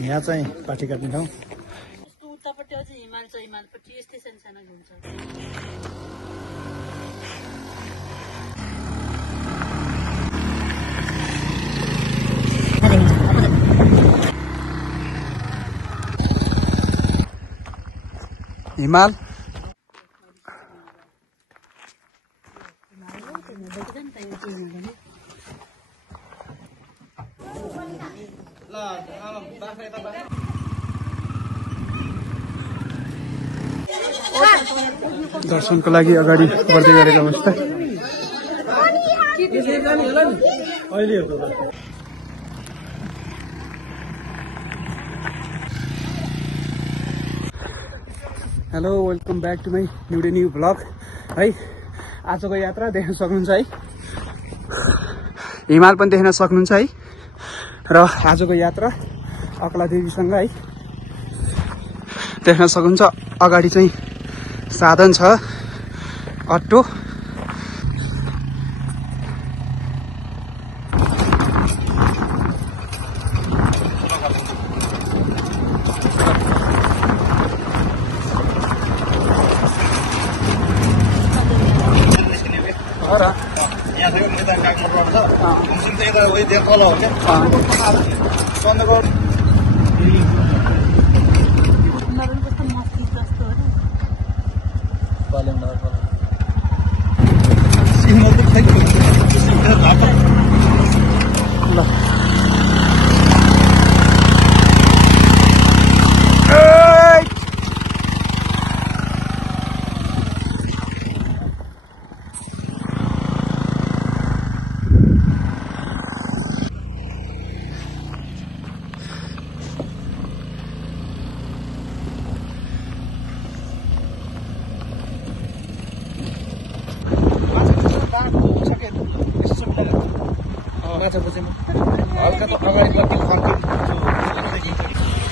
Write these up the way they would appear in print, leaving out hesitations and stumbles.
यहाँ चाहिँ पाठी काट्ने ठाउँ। उतापट्टि अझै हिमाल छ, हिमालपट्टि यस्तै सानो हुन्छ। हिमाल दर्शनको लागि अगाडि बढ्दै गरेको अवस्था। Hello, welcome back to my new vlog है। आजको यात्रा देख्न सक्नुहुन्छ है, हिमाल पनि देख्न सक्नुहुन्छ है। र आजको यात्रा अकलादेवीसँग है देख्न सक्नुहुन्छ। अगाडि चाहिँ साधन छ, अटो।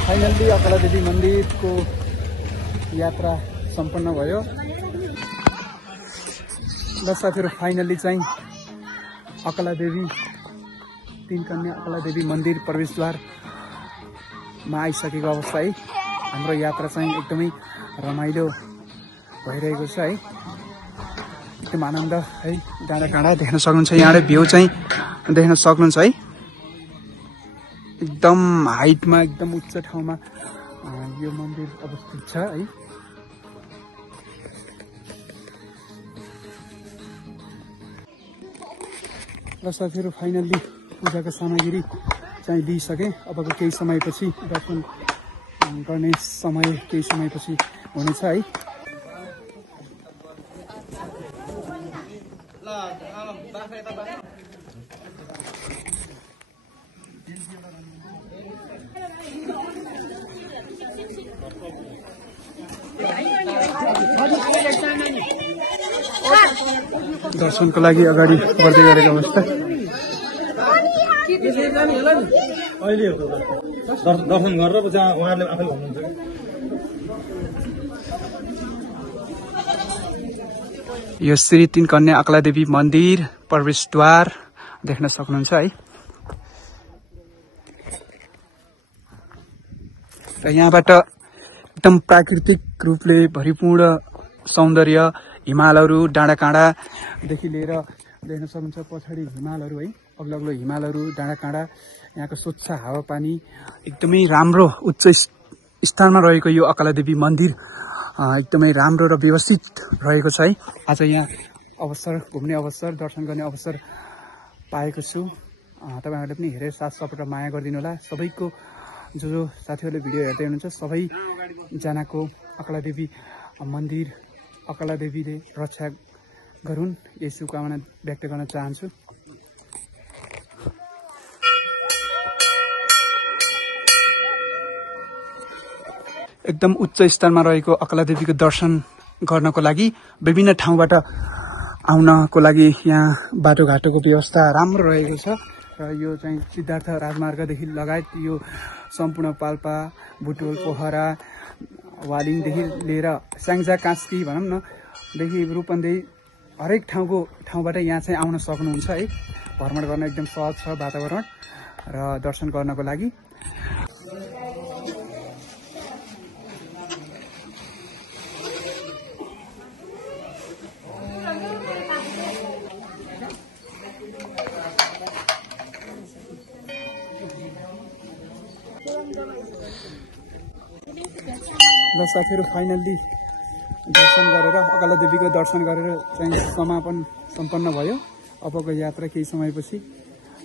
फाइनल्ली अकलादेवी मन्दिरको यात्रा सम्पन्न भयो। ल साथीहरु, फाइनल्ली चाहिँ अकलादेवी 3 कन्या अकलादेवी मन्दिर प्रवेशद्वारमा आइसकेको अवस्था है। हाम्रो यात्रा चाहिँ एकदमै रमाइलो भइरहेको छ है। एकदम आनन्द है। डाँडा देख्न सक्नुहुन्छ, यहाँ भ्यू चाहिँ देख्न सक्नुहुन्छ है। एकदम हाइटमा, एकदम उच्च ठाउँमा यो मन्दिर अवस्थित छ है। र साथीहरु, फाइनल्ली पूजाको सामग्री चाहिँ लिइसके। अबको केही समयपछि दर्शन गर्ने समय केही समयपछि हुनेछ है। दर्शनको लागि अगाडि बढ्दै गरेको अवस्था। दर्शन गरेर पछि उहाँहरूले आफै भन्नुहुन्छ। यो श्री 3 कन्या अकलादेवी मन्दिर प्रवेशद्वार देख्न सक्नुहुन्छ है। र यहाँबाट एकदम प्राकृतिक रूपले भरिपूर्ण सौन्दर्य, हिमालहरू, डाँडाकाँडादेखि लिएर देख्न सक्नुहुन्छ। पछाडि हिमालहरू है, अग्लो हिमालहरू, डाँडाकाँडा, यहाँको स्वच्छ हावापानी, एकदमै राम्रो उच्च स्थानमा रहेको यो अकलादेवी मन्दिर एकदमै राम्रो र व्यवस्थित रहेको छ है। आज यहाँ घुम्ने अवसर, दर्शन गर्ने अवसर पाएको छु। तपाईहरुले पनि हेरेर साथ सपोर्ट र माया गरिदिनु होला। सबैको जो साथीहरूले भिडियो हेर्दै हुनुहुन्छ, सबैजनाको अकलादेवी मन्दिर, अकलादेवीले रक्षा गरून्, यही शुभकामना व्यक्त गर्न चाहन्छु। एकदम उच्च स्थानमा रहेको अकलादेवीको दर्शन गर्नको लागि विभिन्न ठाउँबाट आउनको लागि यहाँ बाटोघाटोको व्यवस्था राम्रो रहेको छ। र यो चाहिँ सिद्धार्थ राजमार्गदेखि लगायत यो सम्पूर्ण पाल्पा, बुटोल, पोखरा, वालिङदेखि लिएर स्याङ्जा, कास्की भनौँ न देखि रूपन्देही हरेक ठाउँबाट यहाँ चाहिँ आउन सक्नुहुन्छ है। भ्रमण गर्न एकदम सहज छ वातावरण र दर्शन गर्नको लागि। ल साथीहरू फाइनल्ली दर्शन गरेर अकाला देवीको दर्शन गरेर चाहिँ समापन सम्पन्न भयो। अबको यात्रा केही समयपछि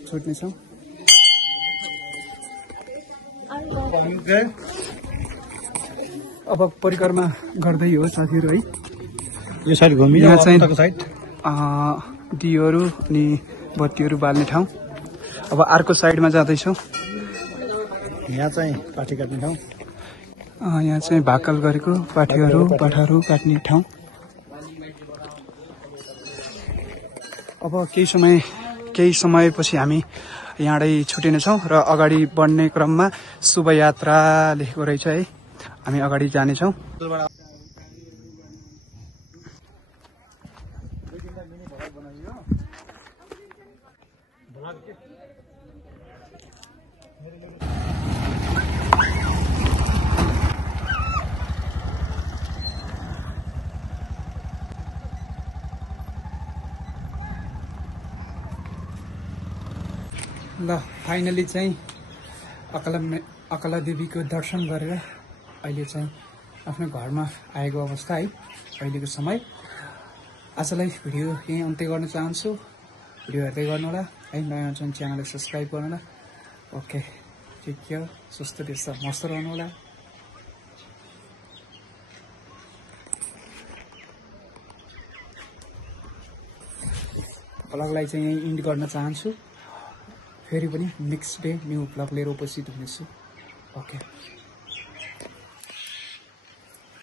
छुट्नेछौँ। अब परिक्रमा गर्दै हो साथीहरू है। यो साइड घुमियो यहाँ चाहिँ साइड दियोहरू अनि बत्तीहरू बाल्ने ठाउँ। अब अर्को साइडमा जाँदैछौँ। यहाँ चाहिँ पाठी काट्ने ठाउँ। यहाँ चाहिँ भाकल गरेको पाठाहरू काट्ने ठाउँ। अब केही समयपछि हामी यहाँडै छुटिनेछौँ र अगाडि बढ्ने क्रममा शुभयात्रा लेखेको रहेछ है। हामी अगाडि जानेछौँ। ल फाइनली चाहिँ अकला देवीको दर्शन गरेर अहिले चाहिँ आफ्नो घरमा आएको अवस्था है अहिलेको समय। आजलाई भिडियो यहीँ अन्त्य गर्न चाहन्छु। भिडियो हेर्दै गर्नुहोला है। नयाँ चाहिँ च्यानललाई सब्सक्राइब गर्नुहोला। ओके, टेक केयर, स्वस्थ व्यस्त मस्त रहनुहोला। भ्लगलाई चाहिँ यहीँ इन्ड गर्न चाहन्छु। फेरि पनि नेक्स्ट डे न्यू भ्लग लिएर उपस्थित हुनेछु। ओके।